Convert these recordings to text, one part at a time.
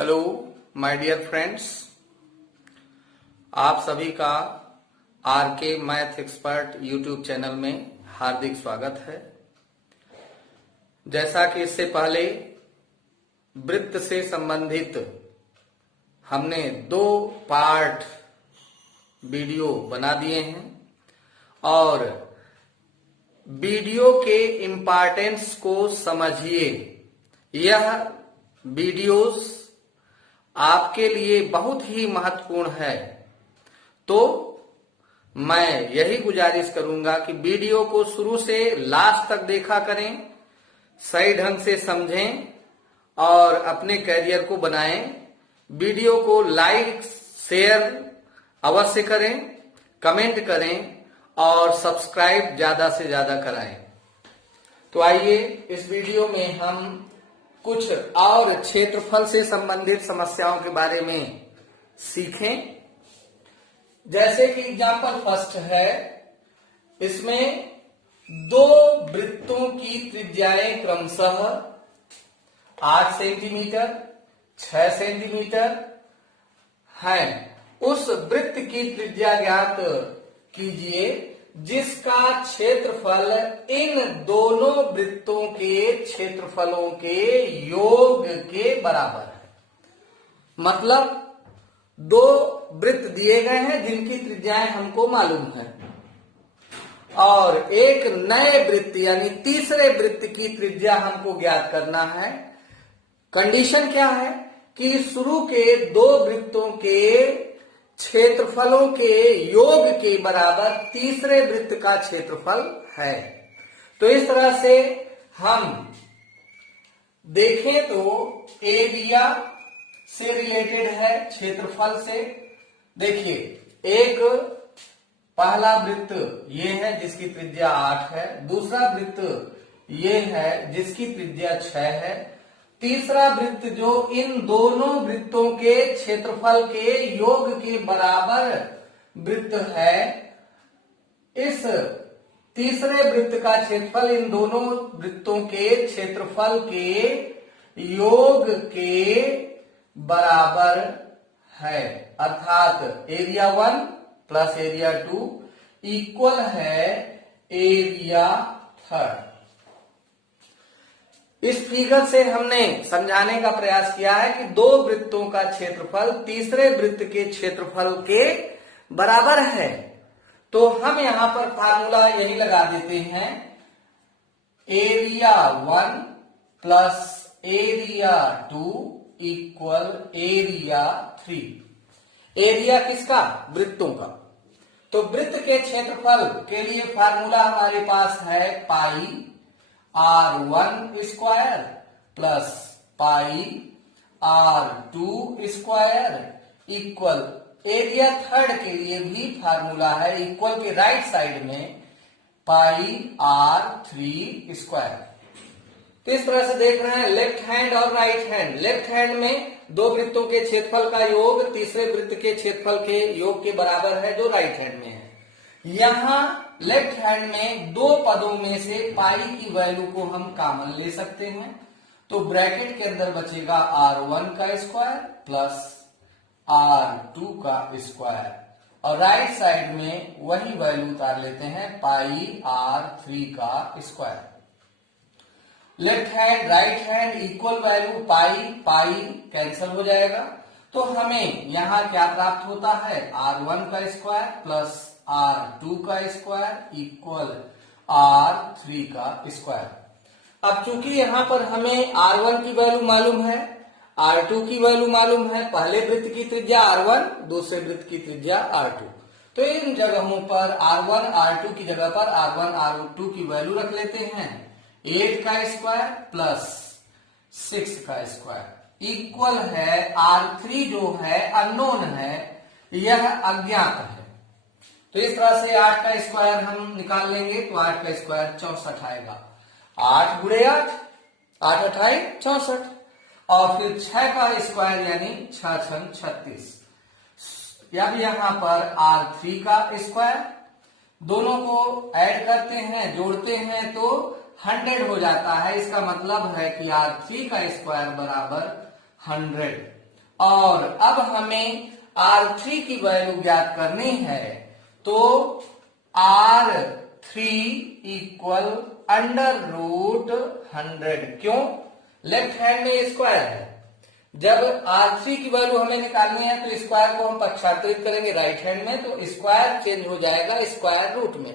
Hello my dear friends, आप सभी का RK math expert YouTube channel में हार्दिक स्वागत है। जैसा कि इससे पहले वृत्त से संबंधित हमने 2 पार्ट वीडियो बना दिए हैं और वीडियो के इम्पोर्टेंस को समझिए। यह वीडियोस आपके लिए बहुत ही महत्वपूर्ण है, तो मैं यही गुजारिश करूंगा कि वीडियो को शुरू से लास्ट तक देखा करें, सही ढंग से समझें और अपने करियर को बनाएं। वीडियो को लाइक शेयर अवश्य करें, कमेंट करें और सब्सक्राइब ज्यादा से ज्यादा कराएं। तो आइए इस वीडियो में हम कुछ और क्षेत्रफल से संबंधित समस्याओं के बारे में सीखें। जैसे कि एग्जाम्पल फर्स्ट है, इसमें 2 वृत्तों की त्रिज्याएं क्रमशः 8 सेंटीमीटर 6 सेंटीमीटर हैं। उस वृत्त की त्रिज्या ज्ञात कीजिए जिसका क्षेत्रफल इन दोनों वृत्तों के क्षेत्रफलों के योग के बराबर है। मतलब 2 वृत्त दिए गए हैं जिनकी त्रिज्याएं हमको मालूम है और एक नए वृत्त यानी तीसरे वृत्त की त्रिज्या हमको ज्ञात करना है। कंडीशन क्या है कि शुरू के 2 वृत्तों के क्षेत्रफलों के योग के बराबर तीसरे वृत्त का क्षेत्रफल है। तो इस तरह से हम देखें तो एरिया से रिलेटेड है क्षेत्रफल से। देखिए, एक पहला वृत्त ये है जिसकी त्रिज्या 8 है, दूसरा वृत्त ये है जिसकी त्रिज्या 6 है, तीसरा वृत्त जो इन दोनों वृत्तों के क्षेत्रफल के योग के बराबर वृत्त है, इस तीसरे वृत्त का क्षेत्रफल इन दोनों वृत्तों के क्षेत्रफल के योग के बराबर है। अर्थात एरिया 1 प्लस एरिया 2 इक्वल है एरिया 3। इस फिगर से हमने समझाने का प्रयास किया है कि 2 वृत्तों का क्षेत्रफल तीसरे वृत्त के क्षेत्रफल के बराबर है। तो हम यहां पर फार्मूला यही लगा देते हैं, area 1 plus area 2 equal area 3। Area किसका? वृत्तों का। तो वृत्त के क्षेत्रफल के लिए फार्मूला हमारे पास है पाई r1 square plus pi r2 square equal area 3 के लिए भी फार्मूला है, इक्वल के राइट साइड में पाई r3 स्क्वायर। तो इस तरह से देख रहे हैं लेफ्ट हैंड और राइट हैंड। लेफ्ट हैंड में 2 वृत्तों के क्षेत्रफल का योग तीसरे वृत्त के क्षेत्रफल के योग के बराबर है जो राइट हैंड में है। यहां लेफ्ट हैंड में 2 पदों में से पाई की वैल्यू को हम कॉमन ले सकते हैं, तो ब्रैकेट के अंदर बचेगा r1 का स्क्वायर प्लस r2 का स्क्वायर और राइट साइड में वही वैल्यू उतार लेते हैं पाई r3 का square. Left hand right hand equal value pi pi cancel हो जाएगा, तो हमें यहां क्या प्राप्त होता है, r1 का स्क्वायर प्लस r2 का स्क्वायर इक्वल r3 का स्क्वायर। अब चूंकि यहां पर हमें r1 की वैल्यू मालूम है, r2 की वैल्यू मालूम है, पहले वृत्त की त्रिज्या r1 दूसरे वृत्त की त्रिज्या r2, तो इन जगहों पर r1 r2 की जगह पर r1 r2 की वैल्यू रख लेते हैं। 8 का स्क्वायर प्लस 6 का स्क्वायर इक्वल है r3 जो है अननोन है, यह अज्ञात है। तो इस तरह से 8 का स्क्वायर हम निकाल लेंगे तो 8 का स्क्वायर 64 आएगा। 8 गुणे 8 8 8 64 और फिर 6 का स्क्वायर यानी 6 6 36। अब यहां पर r3 का स्क्वायर, दोनों को ऐड करते हैं जोड़ते हैं तो 100 हो जाता है। इसका मतलब है कि r3 का स्क्वायर बराबर 100। और अब हमें R3 की वैल्यू ज्ञात करनी है। तो R3 इक्वल अंडर रूट 100। क्यों? लेफ्ट हैंड में स्क्वायर है। जब R3 की वैल्यू हमें निकालनी है तो स्क्वायर को हम पक्षांतरित करेंगे राइट हैंड में, तो स्क्वायर चेंज हो जाएगा स्क्वायर रूट में,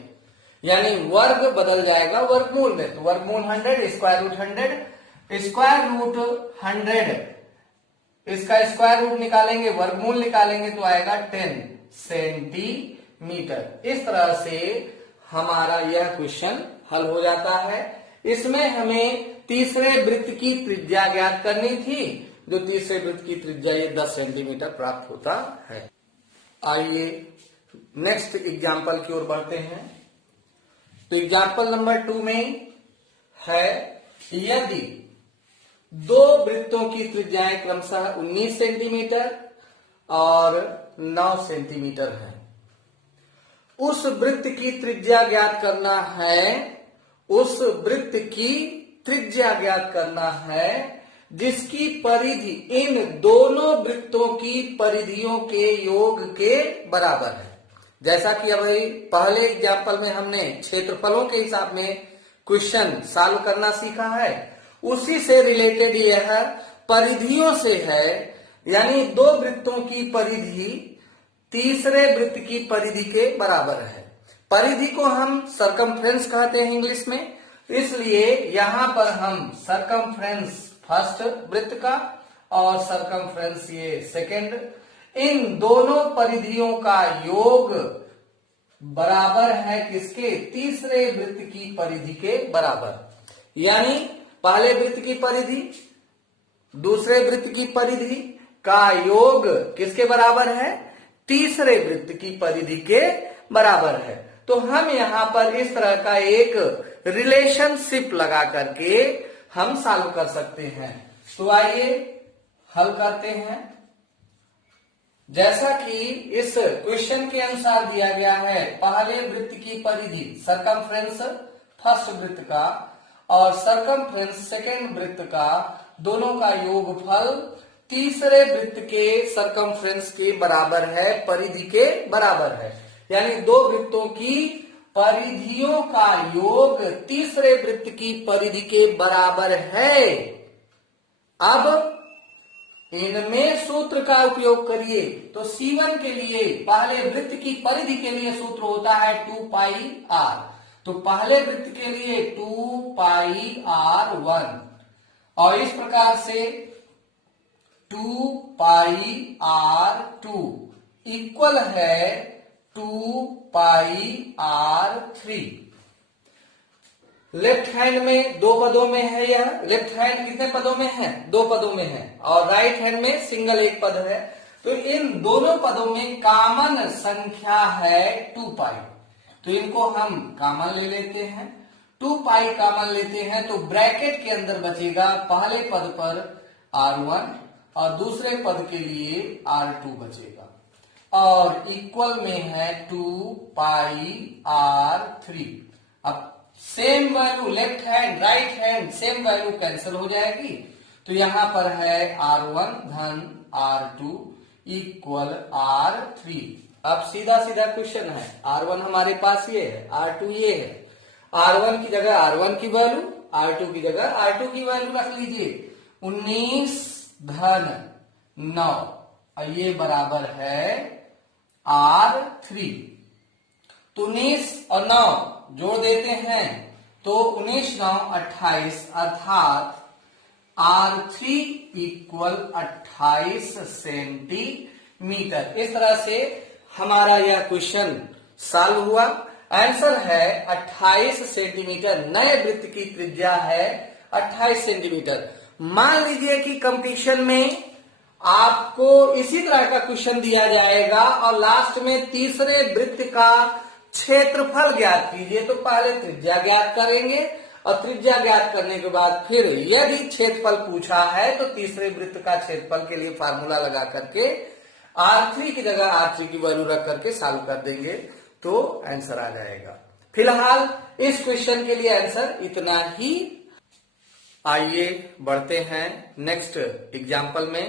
यानी वर्ग बदल जाएगा वर्गमूल में। तो वर्गमूल 100, स्क्वायर रूट 100, स्क्वायर रूट 100, इसका स्क्वायर रूट निकालेंगे, वर्गमूल निकालेंगे तो आएगा 10 सेंटीमीटर। इस तरह से हमारा यह क्वेश्चन हल हो जाता है। इसमें हमें तीसरे वृत्त की त्रिज्या ज्ञात करनी थी, जो तीसरे वृत्त की त्रिज्या ये 10 सेंटीमीटर प्राप्त होता है। आइए नेक्स्ट एग्जाम्पल की ओर बढ़ते हैं। तो एग्जाम्पल नंबर 2 में है, यदि दो वृत्तों की त्रिज्याएं क्रमशः 19 सेंटीमीटर और 9 सेंटीमीटर है, उस वृत्त की त्रिज्या ज्ञात करना है, उस वृत्त की त्रिज्या ज्ञात करना है जिसकी परिधि इन दोनों वृत्तों की परिधियों के योग के बराबर है। जैसा कि अभी पहले एग्जाम्पल में हमने क्षेत्रफलों के हिसाब में क्वेश्चन सॉल्व करना सीखा है, उसी से रिलेटेड यह परिधियों से है, यानी दो वृत्तों की परिधि तीसरे वृत्त की परिधि के बराबर है। परिधि को हम सरकमफ्रेंस कहते हैं इंग्लिश में, इसलिए यहां पर हम सरकमफ्रेंस फर्स्ट वृत्त का और सरकमफ्रेंस ये सेकेंड, इन दोनों परिधियों का योग बराबर है किसके? तीसरे वृत्त की परिधि के बराबर। यानी पहले वृत्त की परिधि दूसरे वृत्त की परिधि का योग किसके बराबर है? तीसरे वृत्त की परिधि के बराबर है। तो हम यहां पर इस तरह का एक रिलेशनशिप लगा करके हम सॉल्व कर सकते हैं। तो आइए हल करते हैं। जैसा कि इस क्वेश्चन के अनुसार दिया गया है, पहले वृत्त की परिधि सरकमफ्रेंस फर्स्ट वृत्त का और सरकमफ्रेंस सेकेंड वृत्त का, दोनों का योगफल तीसरे वृत्त के सरकमफ्रेंस के बराबर है, परिधि के बराबर है। यानी दो वृत्तों की परिधियों का योग तीसरे वृत्त की परिधि के बराबर है। अब इनमें सूत्र का उपयोग करिए। तो C1 के लिए पहले वृत्त की परिधि के लिए सूत्र होता है 2 पाई r। तो पहले वृत्त के लिए 2 पाई r1 और इस प्रकार से 2 पाई r2 इक्वल है 2 पाई r3। लेफ्ट हैंड में दो पदों में है, यह लेफ्ट हैंड कितने पदों में है? दो पदों में है, और राइट हैंड में सिंगल एक पद है। तो इन दोनों पदों में कॉमन संख्या है 2 पाई, तो इनको हम कॉमन ले लेते हैं। 2 पाई कॉमन लेते हैं तो ब्रैकेट के अंदर बचेगा पहले पद पर r1 और दूसरे पद के लिए r2 बचेगा, और इक्वल में है 2 पाई r3। अब same value left hand right hand same value cancel हो जाएगी, तो यहां पर है r1 धन r2 इक्वल r3। अब सीधा सीधा क्वेश्चन है, r1 हमारे पास ये है, r2 ये है। r1 की जगह r1 की वैल्यू, r2 की जगह r2 की वैल्यू रख लीजिए। 19 धन 9 और ये बराबर है r3। तो 19 और 9 जोड़ देते हैं तो 19 9 28, अर्थात r3 इक्वल 28 सेंटीमीटर। इस तरह से हमारा यह क्वेश्चन सॉल्व हुआ। आंसर है 28 सेंटीमीटर। नए वृत्त की त्रिज्या है 28 सेंटीमीटर। मान लीजिए कि कंपटीशन में आपको इसी तरह का क्वेश्चन दिया जाएगा और लास्ट में तीसरे वृत्त का क्षेत्रफल ज्ञात कीजिए, तो पहले त्रिज्या ज्ञात करेंगे और त्रिज्या ज्ञात करने के बाद फिर यदि क्षेत्रफल पूछा है तो तीसरे वृत्त का क्षेत्रफल के लिए फार्मूला लगा करके r3 की जगह r3 की वैल्यू रख करके सॉल्व कर देंगे तो आंसर आ जाएगा। फिलहाल इस क्वेश्चन के लिए आंसर इतना ही। आइए बढ़ते हैं नेक्स्ट एग्जाम्पल में।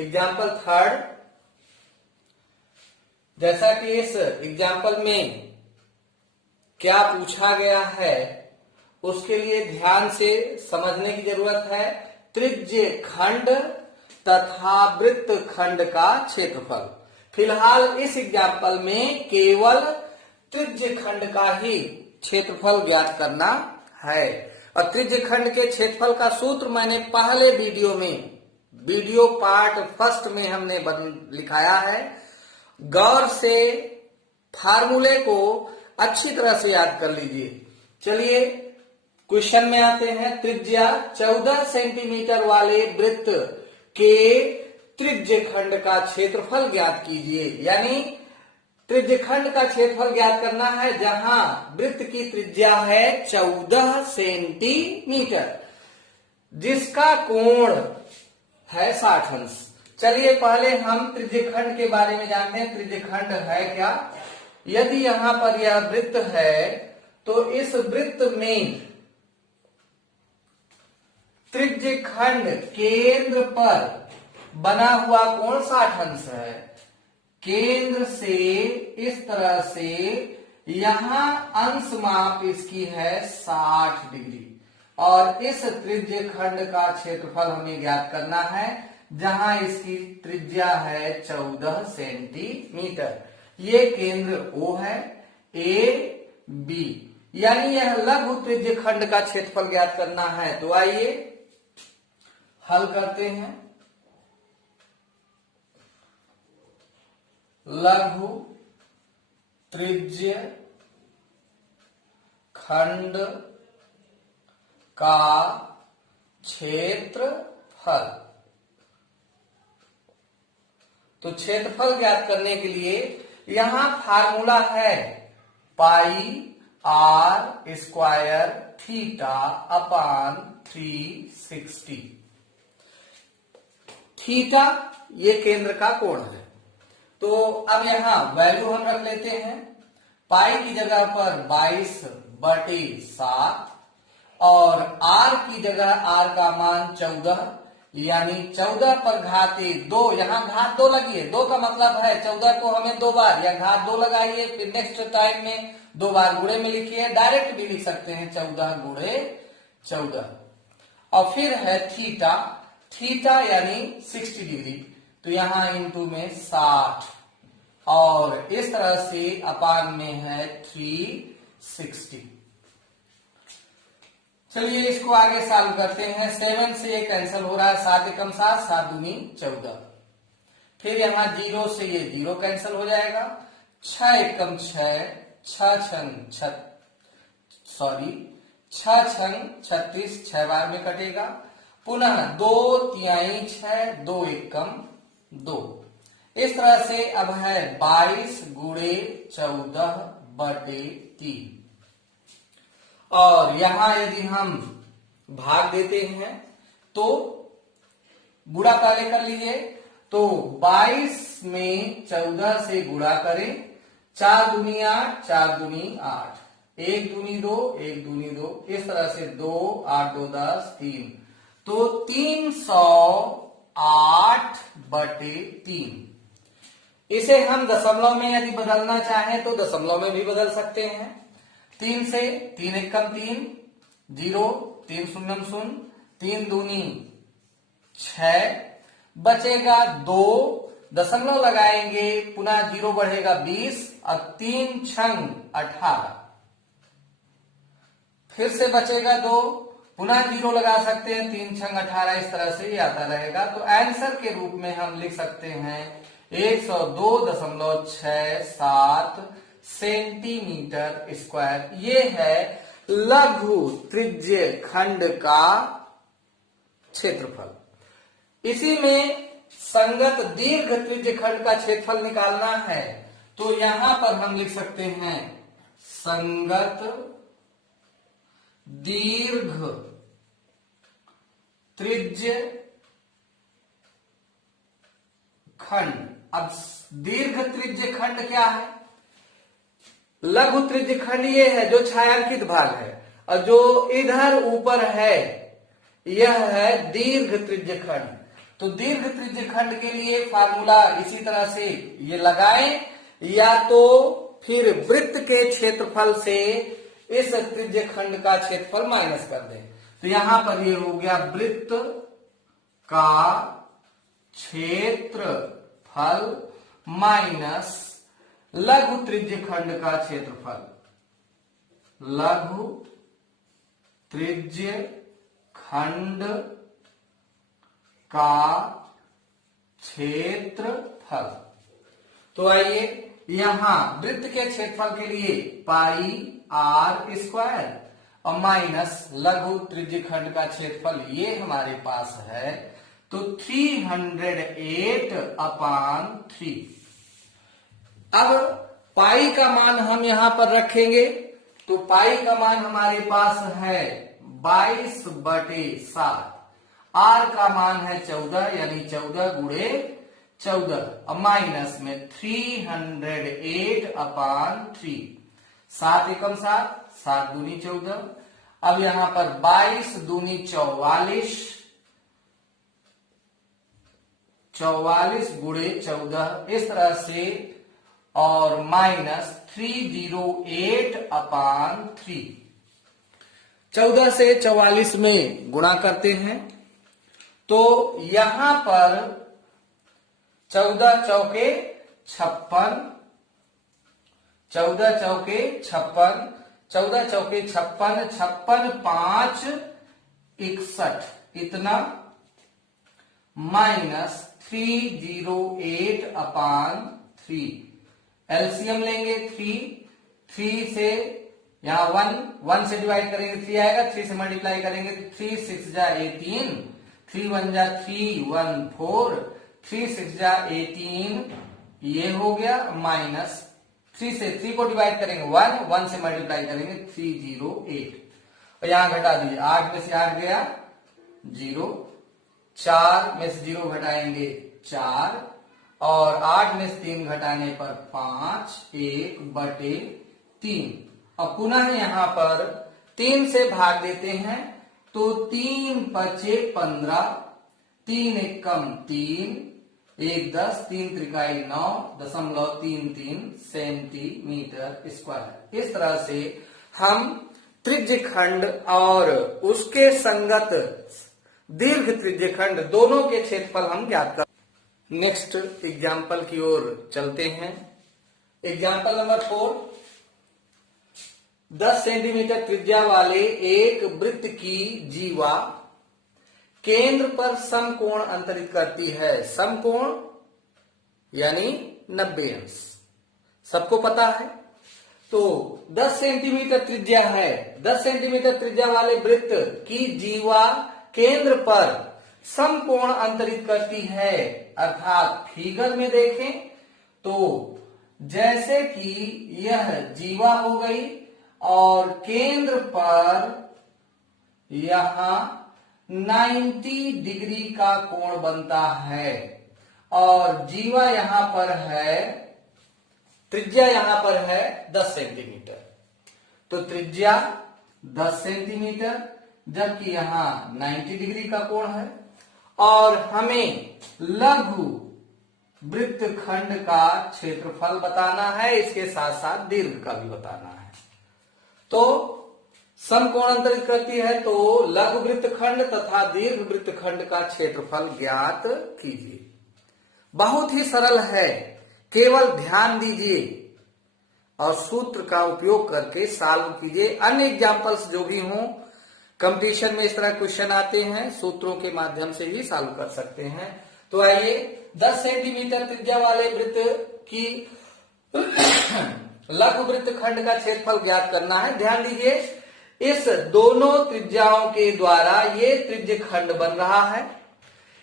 एग्जाम्पल थर्ड, जैसा कि इस एग्जाम्पल में क्या पूछा गया है उसके लिए ध्यान से समझने की जरूरत है। त्रिज्य खंड तथा वृत्त खंड का क्षेत्रफल। फिलहाल इस एग्जाम्पल में केवल त्रिज्य खंड का ही क्षेत्रफल ज्ञात करना है। और त्रिज्य खंड के क्षेत्रफल का सूत्र मैंने पहले वीडियो पार्ट फर्स्ट में हमने लिखाया है। गौर से फार्मूले को अच्छी तरह से याद कर लीजिए। चलिए क्वेश्चन में आते हैं। त्रिज्या 14 सेंटीमीटर वाले वृत्त के त्रिज्य खंड का क्षेत्रफल ज्ञात कीजिए। यानी त्रिज्य खंड का क्षेत्रफल ज्ञात करना है जहां वृत्त की त्रिज्या है 14 सेंटीमीटर, जिसका कोण है 60 अंश। चलिए पहले हम त्रिज्य खंड के बारे में जानते हैं। त्रिज्य खंड है क्या? यदि यहां पर यह वृत्त है तो इस वृत्त में त्रिज्य खंड केंद्र पर बना हुआ कोण 60 अंश है। केंद्र से इस तरह से यहां अंश माप इसकी है 60 डिग्री और इस त्रिज्य खंड का क्षेत्रफल हमें ज्ञात करना है जहां इसकी त्रिज्या है 14 सेंटीमीटर। ये केंद्र O है, A B, यानी यह लघु त्रिज्य खंड का क्षेत्रफल ज्ञात करना है। तो आइए हल करते हैं। लघु त्रिज्य खंड का क्षेत्रफल। तो क्षेत्रफल ज्ञात करने के लिए यहां फार्मूला है पाई r square theta upon 360। Theta ये केंद्र का कोण है। तो अब यहां वैल्यू हम रख लेते हैं। पाई की जगह पर 22/7 और r की जगह r का मान 14, यानी 14 पर घाते 2, यहां घात 2 लगी है। 2 का मतलब है 14 को हमें 2 बार या घात 2 लगाइए, फिर नेक्स्ट टाइम में 2 बार गुणे में लिखिए। डायरेक्ट भी लिख सकते हैं 14 गुणे 14। और फिर है थीटा, थीटा यानी 60 डिग्री, तो यहां इंटू में 60 और इस तरह से अपान में है 360। चलिए इसको आगे सॉल्व करते हैं। 7 से ये कैंसिल हो रहा है, 7 एकम 7, 7 दूनी 14। फिर यहां 0 से ये 0 कैंसिल हो जाएगा। 6 एकम 6, 6 छंग 36, 6 बार में कटेगा। पुनः 2 तिहाई 6, 2 एकम 2। इस तरह से अब है 22 गुणे 14/3। और यहां यदि हम भाग देते हैं तो गुणा पहले कर लीजिए। तो 22 में 14 से गुणा करें, 4 दूनी 8, 4 दूनी 8, 1 दूनी 2, 1 दूनी 2, इस तरह से 2, 8 2 10, 3, तो 308/3। इसे हम दशमलव में यदि बदलना चाहें तो दशमलव में भी बदल सकते हैं। 3 से 3 एकम 3, 0, 3 शून्यम 0, 3 दूनी 6, बचेगा 2, दशमलव लगाएंगे, पुनः 0 बढ़ेगा 20 और 3 छंग 18, फिर से बचेगा 2, पुनः 0 लगा सकते हैं, 3 छंग 18, इस तरह से ये आता रहेगा। तो आंसर के रूप में हम लिख सकते हैं 102.67 सेंटीमीटर स्क्वायर। ये है लघु त्रिज्य खंड का क्षेत्रफल। इसी में संगत दीर्घ त्रिज्य खंड का क्षेत्रफल निकालना है तो यहां पर हम लिख सकते हैं संगत दीर्घ त्रिज्य खंड। अब दीर्घ त्रिज्य खंड क्या है? लघु त्रिज्य खंड ये है जो छायांकित भाग है, और जो इधर ऊपर है यह है दीर्घ त्रिज्य खंड। तो दीर्घ त्रिज्य खंड के लिए फार्मूला इसी तरह से ये लगाएं, या तो फिर वृत्त के क्षेत्रफल से इस त्रिज्य खंड का क्षेत्रफल माइनस कर दें। तो यहां पर ये हो गया वृत्त का क्षेत्रफल माइनस लघु त्रिज्य खंड का क्षेत्रफल, लघु त्रिज्य खंड का क्षेत्रफल। तो आइए यहां वृत्त के क्षेत्रफल के लिए पाई आर स्क्वायर और माइनस लघु त्रिज्य खंड का क्षेत्रफल ये हमारे पास है, तो 308/3। अब पाई का मान हम यहां पर रखेंगे, तो पाई का मान हमारे पास है 22/7। आर का मान है 14, यानी 14 गुणे 14 और माइनस में 308/3। 7 एकम 7, 7 दूनी 14। अब यहां पर 22 दूनी 44, 44 गुणे 14 इस तरह से, और माइनस 308/3। 14 से 44 में गुणा करते हैं, तो यहां पर 14 चौके 56, 14 चौके 56, 14 चौके 56, 56 5 61 इतना, माइनस 308/3। एलसीएम लेंगे 3 से यहां 1 से डिवाइड करेंगे 3 आएगा, 3 से मल्टीप्लाई करेंगे 3 6 जा 18, 3 1 जा 3 1 4, 3 6 जा 18 ये हो गया, माइनस 3 से 3 को डिवाइड करेंगे 1 से मल्टीप्लाई करेंगे 308 और यहां घटा दीजिए, 8 में से 8 गया 0, 4 में से 0 घटाएंगे 4 और 8 में से 3 घटाने पर 5, 1/3 और पुनः यहां पर 3 से भाग देते हैं, तो 3 बचे 15, 3 एकम 3, 1 10, 3 त्रिकाई 9.33 सेंटीमीटर स्क्वायर। इस तरह से हम त्रिज्य खंड और उसके संगत दीर्घ त्रिज्य खंड दोनों के क्षेत्रफल हम ज्ञात कर। नेक्स्ट एग्जाम्पल की ओर चलते हैं। एग्जाम्पल नंबर 4, 10 सेंटीमीटर त्रिज्या वाले एक वृत्त की जीवा केंद्र पर समकोण अंतरित करती है। समकोण यानी 90 अंश, सबको पता है। तो 10 सेंटीमीटर त्रिज्या है, 10 सेंटीमीटर त्रिज्या वाले वृत्त की जीवा केंद्र पर समकोण अंतरित करती है, अर्थात फिगर में देखें तो जैसे कि यह जीवा हो गई और केंद्र पर यहां 90 डिग्री का कोण बनता है, और जीवा यहां पर है, त्रिज्या यहां पर है 10 सेंटीमीटर। तो त्रिज्या 10 सेंटीमीटर जबकि यहां 90 डिग्री का कोण है, और हमें लघु वृत्त खंड का क्षेत्रफल बताना है, इसके साथ साथ दीर्घ का भी बताना है। तो समकोण अंतरित करती है, तो लघु वृत्त खंड तथा दीर्घ वृत्त खंड का क्षेत्रफल ज्ञात कीजिए। बहुत ही सरल है, केवल ध्यान दीजिए और सूत्र का उपयोग करके सॉल्व कीजिए। अन्य एग्जाम्पल्स जो भी हों कंपटीशन में इस तरह क्वेश्चन आते हैं, सूत्रों के माध्यम से भी सॉल्व कर सकते हैं। तो आइए 10 सेंटीमीटर त्रिज्या वाले वृत्त की लघु वृत्त खंड का क्षेत्रफल ज्ञात करना है। ध्यान दीजिए, इस दोनों त्रिज्याओं के द्वारा ये त्रिज्य खंड बन रहा है।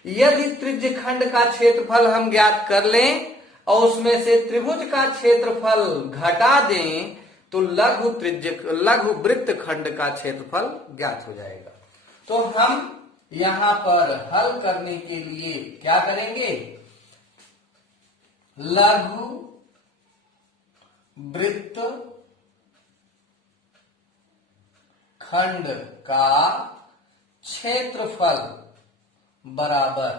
यदि त्रिज्य खंड का क्षेत्रफल हम ज्ञात कर लें और उसमें से त्रिभुज का क्षेत्रफल घटा दें, तो लघु वृत्त खंड का क्षेत्रफल ज्ञात हो जाएगा। तो हम यहां पर हल करने के लिए क्या करेंगे, लघु वृत्त खंड का क्षेत्रफल बराबर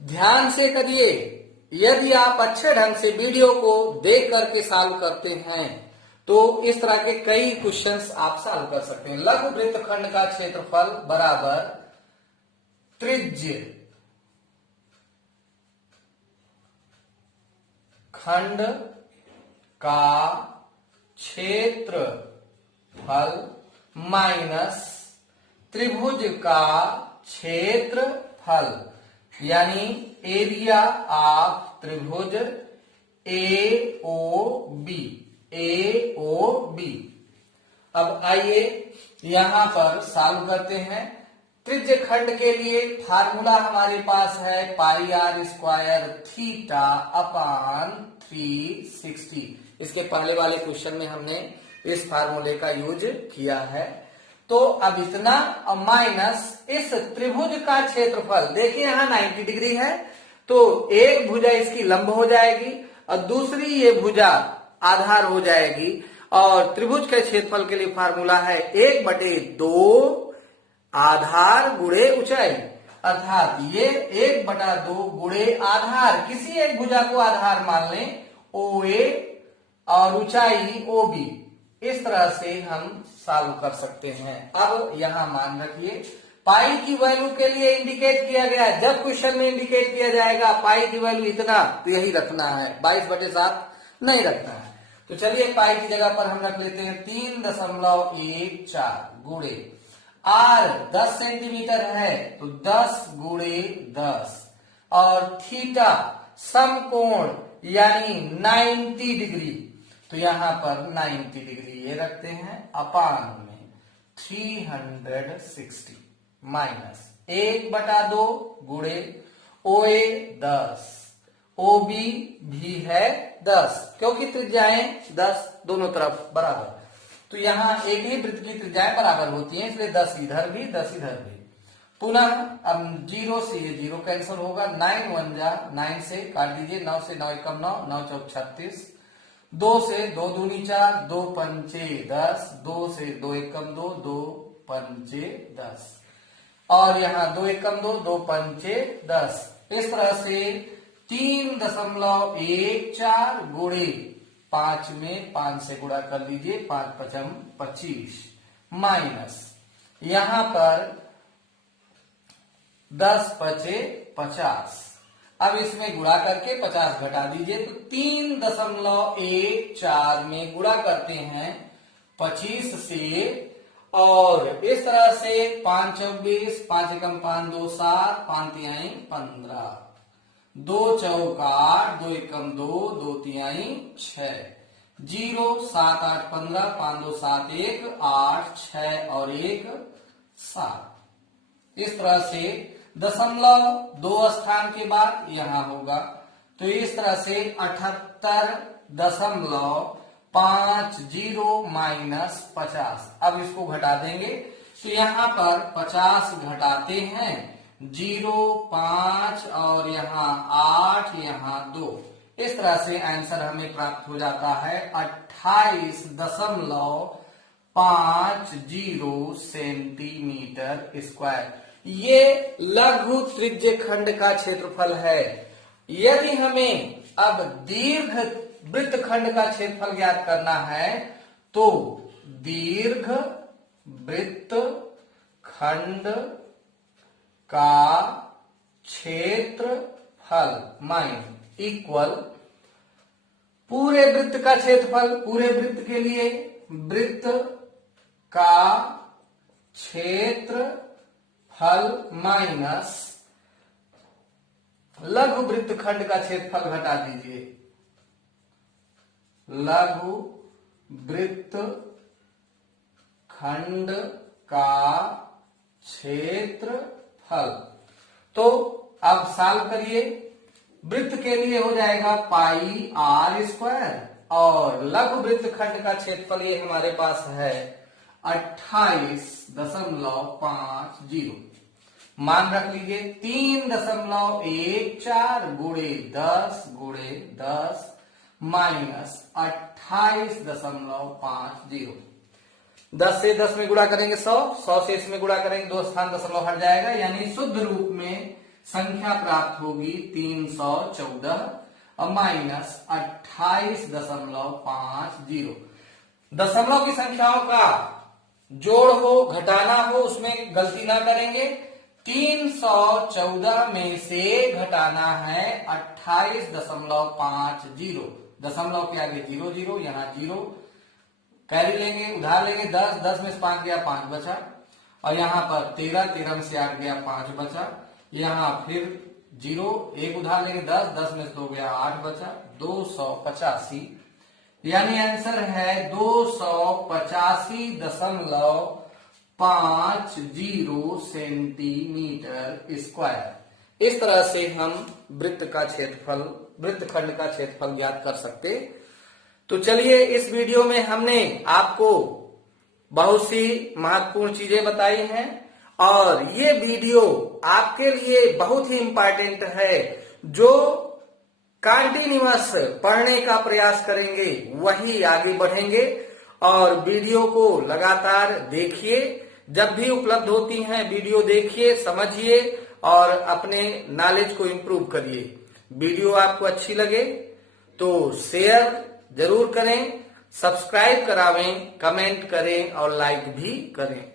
ध्यान से करिए। यदि आप अच्छे ढंग से वीडियो को देख करके सॉल्व करते हैं तो इस तरह के कई क्वेश्चंस आप सॉल्व कर सकते हैं। लघु वृत्तखंड का क्षेत्रफल बराबर त्रिज्य खंड का क्षेत्रफल माइनस त्रिभुज का क्षेत्रफल, यानी एरिया ऑफ त्रिभुज AOB। अब आइए यहां पर सॉल्व करते हैं। त्रिज्य खंड के लिए फार्मूला हमारे पास है पाई r स्क्वायर थीटा अपान 360। इसके पहले वाले क्वेश्चन में हमने इस फार्मूले का यूज किया है। तो अब इतना और माइनस इस त्रिभुज का क्षेत्रफल, देखिए यहां 90 डिग्री है तो एक भुजा इसकी लंब हो जाएगी और दूसरी ये भुजा आधार हो जाएगी। और त्रिभुज के क्षेत्रफल के लिए फार्मूला है 1/2 आधार गुणे ऊंचाई, अर्थात ये 1/2 गुणे आधार, किसी एक भुजा को आधार मान लें OA और ऊंचाई OB। इस तरह से हम सॉल्व कर सकते हैं। अब यहां मान रखिए पाई की वैल्यू के लिए इंडिकेट किया गया है। जब क्वेश्चन में इंडिकेट किया जाएगा पाई की वैल्यू इतना तो यही रखना है, 22/7 नहीं रखना है। तो चलिए पाई की जगह पर हम रख लेते हैं 3.14 गुणे r 10 सेंटीमीटर है तो 10 गुणे 10 और थीटा समकोण यानी 90 डिग्री, तो यहां पर 90 डिग्री ये रखते हैं अपान में 360 माइनस 1/2 गुणे OA 10 OB भी है 10, क्योंकि त्रिज्याएं 10 दोनों तरफ बराबर, तो यहाँ एक ही वृत्त की त्रिज्याएं बराबर होती हैं, इसलिए 10 इधर भी 10 इधर भी। पुनः अब 0 से ये 0 कैंसिल होगा, 9 1 जा 9 से काट दीजिए, 9 से 9 एकम 9, 9 चौक 36, 2 से 2 दूनी 4, 2 पंचे 10, 2 से 2 एकम 2, 2 पंचे 10 और यहाँ 2 एकम 2, 2 पंचे 10। इस तरह से 3.14 गुणे 5 में 5 से गुणा कर लीजिए, 5 5 25 माइनस यहां पर 10 5 50। अब इसमें गुणा करके 50 घटा दीजिए तो 3.14 में गुणा करते हैं 25 से, और इस तरह से 5 24, 5 एकम 5 2 7, 5 तिहाई 15, 2 चौक 8, 2 एकम 2, 2 तिहाई 6, 0 7 8 15, 5 2 7 1 8 6 और 1 7। इस तरह से दशमलव 2 स्थान के बाद यहां होगा, तो इस तरह से 78.50 माइनस 50। अब इसको घटा देंगे तो यहां पर 50 घटाते हैं 0 5 और यहाँ 8 यहाँ 2। इस तरह से आंसर हमें प्राप्त हो जाता है 28.50 सेंटीमीटर स्क्वायर। ये लघु त्रिज्य खंड का क्षेत्रफल है। यदि हमें अब दीर्घ वृत्तखंड का क्षेत्रफल ज्ञात करना है तो दीर्घ वृत्तखंड का क्षेत्रफल माइन इक्वल पूरे वृत्त का क्षेत्रफल, पूरे वृत्त के लिए वृत्त का क्षेत्रफल माइनस लघु वृत्तखंड का क्षेत्रफल घटा दीजिए, लघु वृत्तखंड का क्षेत्रफल। तो अब सॉल्व करिए, वृत्त के लिए हो जाएगा पाई r स्क्वायर और लघु वृत्तखंड का क्षेत्रफल ये हमारे पास है 28.50। मान रख लीजिए 3.14 गुणे 10 गुणे 10 माइनस 28.50। 10 से 10 में गुणा करेंगे 100, 100 से इसमें गुणा करेंगे 2 स्थान दशमलव हट जाएगा, यानी शुद्ध रूप में संख्या प्राप्त होगी 314 और माइनस 28.50। दशमलव की संख्याओं का जोड़ हो, घटाना हो, उसमें गलती ना करेंगे। 314 में से घटाना है 28.50। दशमलव के आगे 00, यहाँ 0 कैरी लेंगे, उधार लेंगे। 10 में से 5 गया, 5 बचा। और यहाँ पर 13 में से 8 गया, 5 बचा। यहाँ फिर 0, 1 उधार लेंगे। 10 में से 2 गया, 8 बचा। 285, यानी आंसर है 285.50 सेंटीमीटर स्क्वायर। इस तरह से हम वृत्त खंड का क्षेत्रफल ज्ञात कर सकते। तो चलिए, इस वीडियो में हमने आपको बहुत सी महत्वपूर्ण चीजें बताई हैं और ये वीडियो आपके लिए बहुत ही इंपॉर्टेंट है। जो कंटिन्यूअस पढ़ने का प्रयास करेंगे वही आगे बढ़ेंगे। और वीडियो को लगातार देखिए, जब भी उपलब्ध होती हैं वीडियो देखिए, समझिए और अपने नॉलेज को इंप्रूव करिए। वीडियो आपको अच्छी लगे तो शेयर जरूर करें, सब्सक्राइब करावें, कमेंट करें और लाइक भी करें।